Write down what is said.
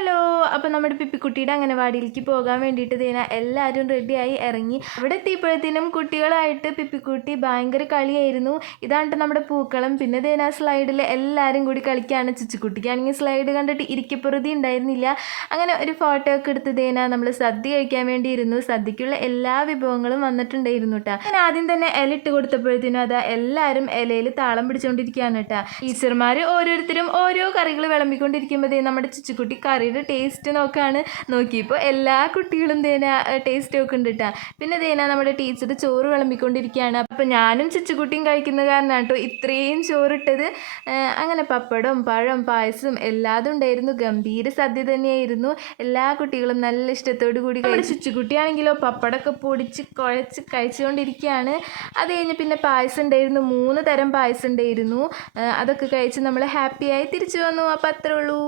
Hello, അപ്പോൾ നമ്മുടെ പിപ്പിക്കുട്ടിയുടെ അംഗനവാടിയിലേക്ക് പോകാൻ വേണ്ടിയിട്ട് എല്ലാവരും റെഡിയായി ഇറങ്ങി. ഇവിടെ എത്തിയപ്പോഴത്തേനും കുട്ടികളായിട്ട് പിപ്പിക്കുട്ടി ഭയങ്കര കളിയായിരുന്നു. ഇതാണ് നമ്മുടെ പൂക്കളം. പിന്നെ ആ സ്ലൈഡിൽ എല്ലാവരും കൂടി കളിക്കുകയാണ്. ചുച്ചുക്കുട്ടിക്കാണെങ്കിൽ സ്ലൈഡ് കണ്ടിട്ട് ഇരിക്കപ്പുറതി ഉണ്ടായിരുന്നില്ല. അങ്ങനെ ഒരു ഫോട്ടോ ഒക്കെ എടുത്ത് നമ്മൾ സദ്യ കഴിക്കാൻ വേണ്ടി ഇരുന്നു. സദ്യക്കുള്ള എല്ലാ വിഭവങ്ങളും വന്നിട്ടുണ്ടായിരുന്നു കേട്ടോ. ഞാൻ ആദ്യം തന്നെ ഇല ഇട്ട് കൊടുത്തപ്പോഴത്തേനും അതാ എല്ലാവരും ഇലയിൽ താളം പിടിച്ചുകൊണ്ടിരിക്കുകയാണ് കേട്ടോ. ടീച്ചർമാർ ഓരോരുത്തരും ഓരോ കറികൾ വിളമ്പിക്കൊണ്ടിരിക്കുമ്പോൾ നമ്മുടെ ചുച്ചുക്കുട്ടി കറിയുടെ ടേസ്റ്റ് നോക്കിയപ്പോൾ എല്ലാ കുട്ടികളും ടേസ്റ്റ് നോക്കുന്നുണ്ട് കേട്ടോ. പിന്നെ നമ്മുടെ ടീച്ചർ ചോറ് വിളമ്പിക്കൊണ്ടിരിക്കുകയാണ്. അപ്പോൾ ഞാനും ചുച്ചുക്കുട്ടിയും കഴിക്കുന്ന കാരണമാണ് കേട്ടോ ഇത്രയും ചോറിട്ടത്. അങ്ങനെ പപ്പടം, പഴം, പായസം എല്ലാതും ഉണ്ടായിരുന്നു. ഗംഭീര സദ്യ തന്നെയായിരുന്നു. എല്ലാ കുട്ടികളും നല്ല ഇഷ്ടത്തോടു കൂടി കഴിച്ചു. ചുച്ചുക്കുട്ടിയാണെങ്കിലോ പപ്പടമൊക്കെ പൊടിച്ച് കുഴച്ച് കഴിച്ചുകൊണ്ടിരിക്കുകയാണ്. അത് കഴിഞ്ഞ് പിന്നെ പായസം ഉണ്ടായിരുന്നു. 3 തരം പായസം ഉണ്ടായിരുന്നു. അതൊക്കെ കഴിച്ച് നമ്മൾ ഹാപ്പിയായി തിരിച്ചു വന്നു. അപ്പോൾ അത്രേ ഉള്ളൂ.